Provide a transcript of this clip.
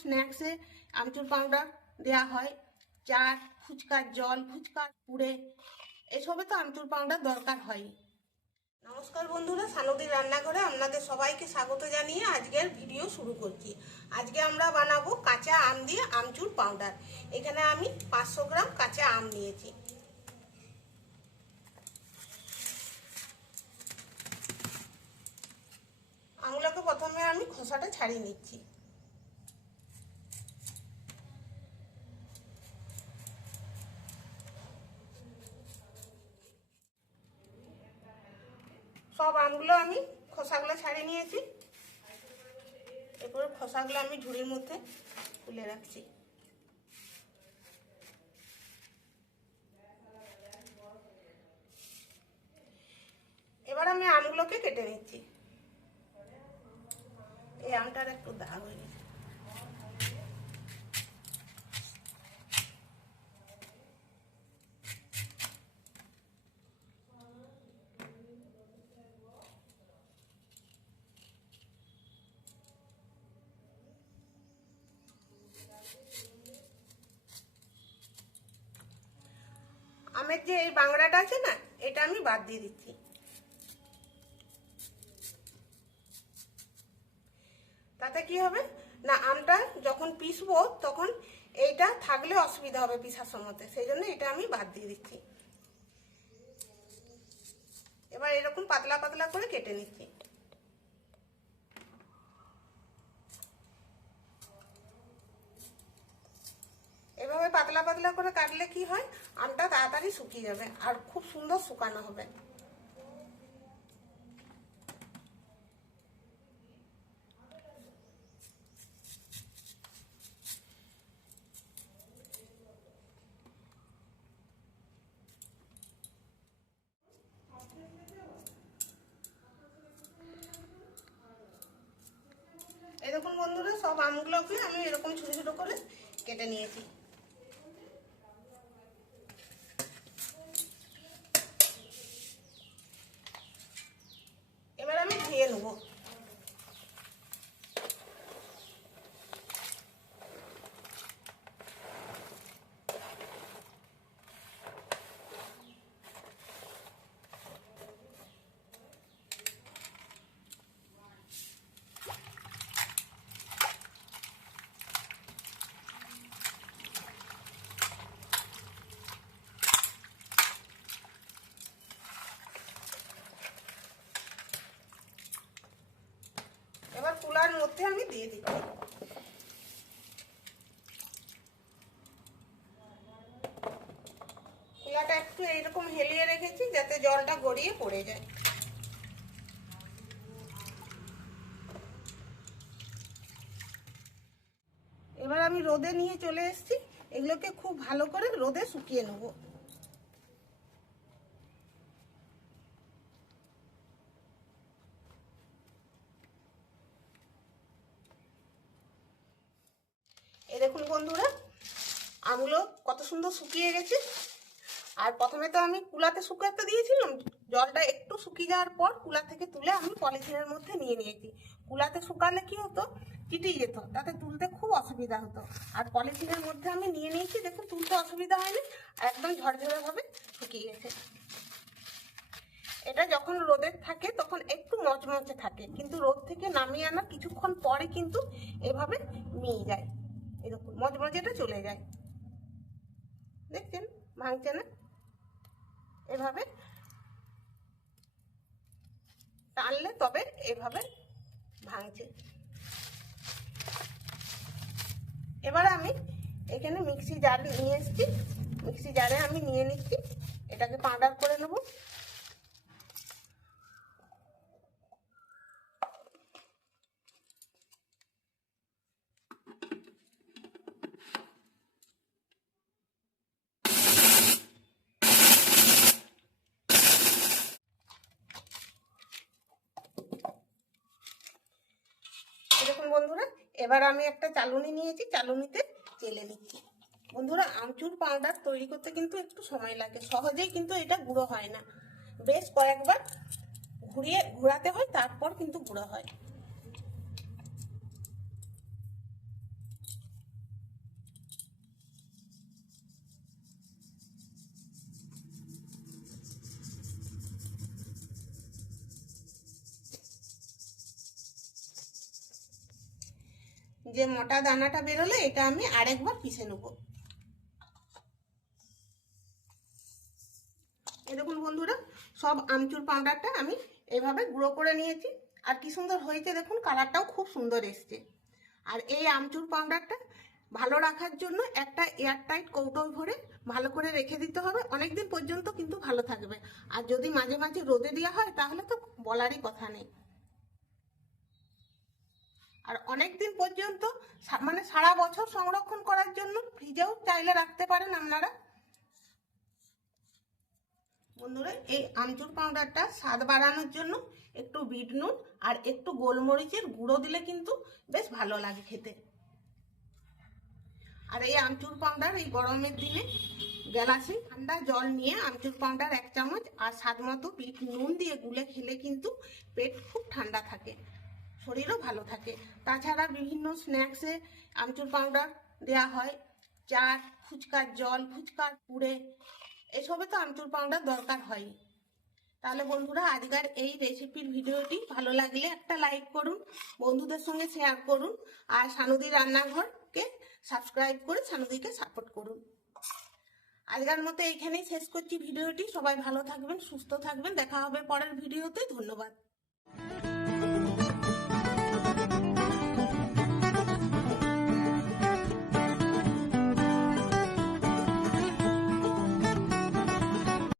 স্ন্যাক্সে আমচুর powder দেওয়া হয় চাট ফুচকার জল ফুচকা পুড়ে, এসবে তো আমচুর পাউডার দরকার হয়। নমস্কার বন্ধুরা সানদির রান্নাঘরে আপনাদের সবাইকে স্বাগত জানিয়ে আজকের ভিডিও শুরু করছি। আজকে আমরা বানাবো কাঁচা আম দিয়ে আমচুর পাউডার। এখানে আমি পাঁচশো গ্রাম কাঁচা আম নিয়েছি। আমগুলোকে প্রথমে আমি খোসাটা ছাড়িয়ে নিচ্ছি। সব আমগুলো আমি খোসাগুলো ছাড়িয়ে নিয়েছি। এরপরে খোসাগুলো আমি ঝুড়ির মধ্যে তুলে রাখছি। এবার আমি আমগুলোকে কেটে নিচ্ছি। এই আমটার একটু দাগ হয়ে গেছে। আমের যে এই বাংলাটা আছে না, এটা আমি বাদ দিয়ে দিচ্ছি। তাতে কি হবে? না, আমটা যখন পিসবো তখন এইটা থাকলে অসুবিধা হবে পিসার সময়তে। সেই জন্য এটা আমি বাদ দিয়ে দিচ্ছি। এবার এরকম পাতলা পাতলা করে কেটে নিচ্ছি এভাবে পাতলা পাতলা করে কাটলে কি হয়? আমটা তাড়াতাড়ি শুকিয়ে যাবে আর খুব সুন্দর শুকানো হবে। এরকম বন্ধুরা, সব আমগুলোকে আমি এরকম ছোট ছোট করে কেটে নিয়েছি এবার আমি ধুয়ে নেব এবার কুলার মধ্যে আমি দিয়ে দিচ্ছি কুলাটা একটু এইরকম হেলিয়ে রেখেছি যাতে জলটা গড়িয়ে পড়ে যায়। এবার আমি রোদে নিয়ে চলে এসেছি। এগুলোকে খুব ভালো করে রোদে শুকিয়ে নেব। এই দেখুন বন্ধুরা আমগুলো কত সুন্দর শুকিয়ে গেছে। আর প্রথমে তো আমি কুলাতে শুকাতে দিয়েছিলাম। জলটা একটু শুকিয়ে যাওয়ার পর কুলা থেকে তুলে আমি পলিথিনের মধ্যে নিয়ে নিয়েছি। কুলাতে শুকালে কি হতো? চিটে যেত, তাতে তুলতে খুব অসুবিধা হতো। আর পলিথিনের মধ্যে আমি নিয়ে নিয়েছি, দেখুন তুলতে অসুবিধা হয়নি একদম ঝরঝরেভাবে শুকিয়ে গেছে। এটা যখন রোদের থাকে তখন একটু মচমচে থাকে, কিন্তু রোদ থেকে নামিয়ে আনা কিছুক্ষণ পরে কিন্তু এভাবে মিয়ে যায়। এরকম মচমচেটা চলে যায়। দেখছেন? ভাঙছে না? এভাবে টানলে তবে এভাবে ভাঙছে। এবার আমি এখানে মিক্সি জার নিয়ে এসছি। মিক্সি জারে আমি নিয়ে নিচ্ছি। এটাকে পাউডার করে নেব। দেখুন বন্ধুরা, এবার আমি একটা চালুনি নিয়েছি, চালুনিতে চেলে নিচ্ছি বন্ধুরা আমচুর পাউডার তৈরি করতে কিন্তু একটু সময় লাগে, সহজেই কিন্তু এটা গুঁড়ো হয় না। বেশ কয়েকবার ঘুরিয়ে, ঘোরাতে হয়, তারপর কিন্তু গুঁড়ো হয়। যে মোটা দানাটা বেরোলে, এটা আমি আরেকবার পিষে নেব। দেখুন বন্ধুরা, সব আমচুর পাউডারটা আমি এভাবে গুঁড়ো করে নিয়েছি। আর কি সুন্দর হয়েছে দেখুন, কালারটাও খুব সুন্দর এসছে। আর এই আমচুর পাউডারটা ভালো রাখার জন্য একটা এয়ারটাইট কৌটো ভরে ভালো করে রেখে দিতে হবে। অনেক দিন পর্যন্ত কিন্তু ভালো থাকবে। আর যদি মাঝে মাঝে রোদে দেওয়া হয়, তাহলে তো বলারই কথা নেই। আর অনেক দিন পর্যন্ত মানে সারা বছর সংরক্ষণ করার জন্য ফ্রিজেও চাইলে রাখতে পারেন আপনারা। বন্ধুরা, এই আমচুর পাউডারটা স্বাদ বাড়ানোর জন্য একটু বিট নুন আর একটু গোলমরিচের গুঁড়ো দিলে কিন্তু বেশ ভালো লাগে খেতে। আর এই আমচুর পাউডার এই গরমের দিনে গ্যালাসে ঠান্ডা জল নিয়ে আমচুর পাউডার এক চামচ আর স্বাদ মতো বিট নুন দিয়ে গুলে খেলে কিন্তু পেট খুব ঠান্ডা থাকে। শরীরও ভালো থাকে। তাছাড়া বিভিন্ন স্ন্যাক্সে আমচুর পাউডার দেওয়া হয়। চা, ফুচকার জল, ফুচকার পুড়ে, এসবে তো আমচুর পাউডার দরকার হয় তাহলে বন্ধুরা, আজকের এই রেসিপির ভিডিওটি ভালো লাগলে একটা লাইক করুন, বন্ধুদের সঙ্গে শেয়ার করুন, আর সানুদি রান্নাঘরকে সাবস্ক্রাইব করে সানুদিকে সাপোর্ট করুন। আজকের মতো এইখানেই শেষ করছি ভিডিওটি। সবাই ভালো থাকবেন, সুস্থ থাকবেন। দেখা হবে পরের ভিডিওতে। ধন্যবাদ।